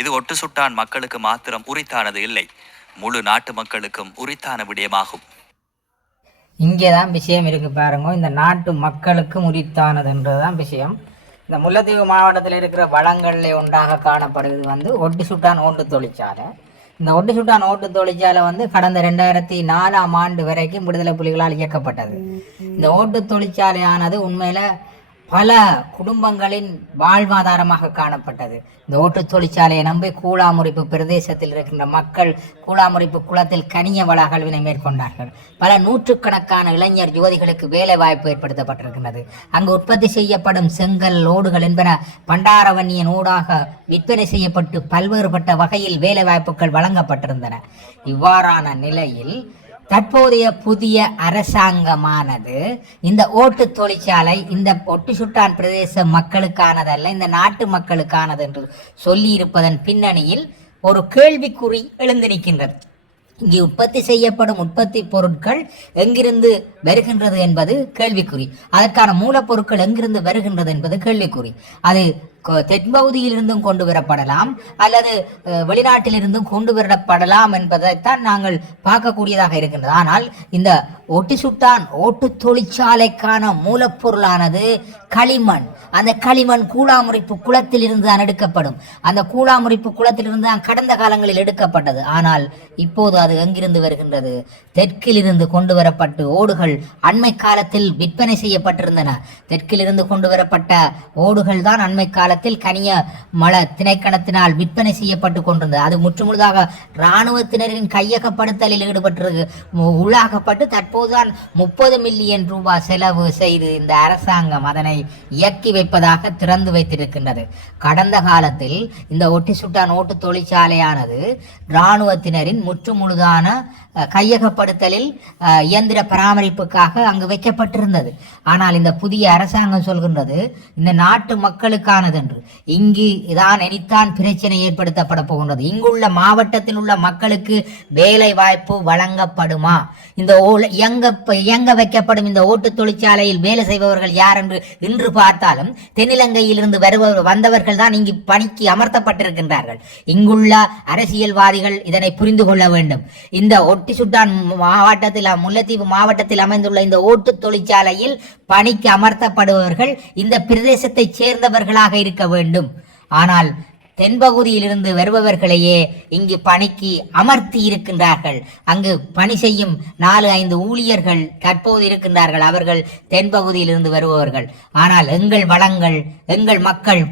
இது ஒட்டு சுட்டான் மக்களுக்கு மாத்திரம் உரித்தானது இல்லை, முழு நாட்டு மக்களுக்கும் உரித்தான விடயமாகும். இங்கேதான் விஷயம் இருக்கு பாருங்க. இந்த நாட்டு மக்களுக்கும் உரித்தானதுன்றதுதான் விஷயம். இந்த முல்லைத்தீவு மாவட்டத்தில் இருக்கிற வளங்களில் ஒன்றாக காணப்படுவது ஒட்டி சுட்டான் ஓட்டு தொழிற்சாலை. இந்த ஒட்டி சுட்டான் ஓட்டு தொழிற்சாலை கடந்த 2004ஆம் ஆண்டு வரைக்கும் விடுதலை புலிகளால் இயக்கப்பட்டது. இந்த ஓட்டு தொழிற்சாலையானது உண்மையில பல குடும்பங்களின் வாழ்வாதாரமாக காணப்பட்டது. இந்த ஓட்டு தொழிற்சாலையை நம்பி கூழாமுறிப்பு பிரதேசத்தில் இருக்கின்ற மக்கள் கூழாமுறிப்பு குளத்தில் கனிய வள அகழ்வினை மேற்கொண்டார்கள். பல நூற்றுக்கணக்கான இளைஞர் யுவதிகளுக்கு வேலை வாய்ப்பு ஏற்படுத்தப்பட்டிருக்கின்றது. அங்கு உற்பத்தி செய்யப்படும் செங்கல் ஓடுகள் என்பன பண்டாரவன்னியின் ஊடாக விற்பனை செய்யப்பட்டு பல்வேறுபட்ட வகையில் வேலை வாய்ப்புகள் வழங்கப்பட்டிருந்தன. இவ்வாறான நிலையில் தற்போதைய புதிய அரசாங்கமானது இந்த ஓட்டு தொழிற்சாலை இந்த ஒட்டு சுட்டான் பிரதேச மக்களுக்கானதல்ல, இந்த நாட்டு மக்களுக்கானது என்று சொல்லி இருப்பதன் பின்னணியில் ஒரு கேள்விக்குறி எழுந்து நிற்கின்றது. இங்கே உற்பத்தி செய்யப்படும் உற்பத்தி பொருட்கள் எங்கிருந்து வருகின்றது என்பது கேள்விக்குறி. அதற்கான மூலப்பொருட்கள் எங்கிருந்து வருகின்றது என்பது கேள்விக்குறி. அது தென்பகுதியிலிருந்தும் கொண்டு வரப்படலாம் அல்லது வெளிநாட்டிலிருந்தும் கொண்டு வரப்படலாம் என்பதைத்தான் நாங்கள் பார்க்கக்கூடியதாக இருக்கின்றது. ஆனால் இந்த ஒட்டி சுட்டான் ஓட்டு தொழிற்சாலைக்கான மூலப்பொருளானது களிமண். அந்த களிமண் கூழாமுறிப்பு குளத்தில் இருந்து தான் எடுக்கப்படும். அந்த கூழாமுறிப்பு குளத்தில் இருந்து தான் கடந்த காலங்களில் எடுக்கப்பட்டது. ஆனால் இப்போது அது எங்கிருந்து வருகின்றது? தெற்கிலிருந்து கொண்டு வரப்பட்டு ஓடுகள் அண்மை காலத்தில் விற்பனை செய்யப்பட்டிருந்தன. தெற்கிலிருந்து கொண்டு வரப்பட்ட ஓடுகள் தான் அண்மை காலத்தில் கனிய மல திணைக்களத்தினால் விற்பனை செய்யப்பட்டு கொண்டிருந்தது. அது முற்றுமுழுதாக இராணுவத்தினரின் கையகப்படுத்தலில் ஈடுபட்டு உள்ளாகப்பட்டு தற்போதுதான் 30 மில்லியன் ரூபாய் செலவு செய்து இந்த அரசாங்கம் அதனை இயக்கி வைப்பதாக திறந்து வைத்திருக்கின்றது. கடந்த காலத்தில் இந்த ஒட்டி சுட்டான் ஓட்டு தொழிற்சாலையானது இராணுவத்தினரின் முற்றுமுழுதான கையகப்படுத்தலில் இயந்திர பராமரிப்புக்காக அங்கு வைக்கப்பட்டிருந்தது. ஆனால் இந்த புதிய அரசாங்கம் சொல்கின்றது இந்த நாட்டு மக்களுக்கானது என்று. இங்கு இதான் இனித்தான் பிரச்சனை ஏற்படுத்தப்பட போகின்றது. இங்குள்ள மாவட்டத்தில் உள்ள மக்களுக்கு வேலை வாய்ப்பு வழங்கப்படுமா? இந்த இயங்க வைக்கப்படும் இந்த ஓட்டு தொழிற்சாலையில் வேலை செய்பவர்கள் யார் என்று இன்று பார்த்தாலும் தென்னிலங்கையிலிருந்து வந்தவர்கள் தான் இங்கு பணிக்கு அமர்த்தப்பட்டிருக்கின்றார்கள். இங்குள்ள அரசியல்வாதிகள் இதனை புரிந்து கொள்ள வேண்டும். இந்த ஒட்டி சுட்டான் மாவட்டத்தில் முல்லைத்தீவு மாவட்டத்தில் அமைந்துள்ள இந்த ஓட்டு தொழிற்சாலையில் பணிக்கு அமர்த்தப்படுபவர்கள் இந்த பிரதேசத்தை சேர்ந்தவர்களாக இருக்க வேண்டும். ஆனால் தென்பகுதியிலிருந்து வருபவர்களையே இங்கு பணிக்கு அமர்த்தி இருக்கின்றார்கள். அங்கு பணி செய்யும் 4-5 ஊழியர்கள் தற்போது இருக்கின்றார்கள். அவர்கள் தென்பகுதியிலிருந்து வருபவர்கள். ஆனால் எங்கள் வளங்கள், எங்கள் மக்கள்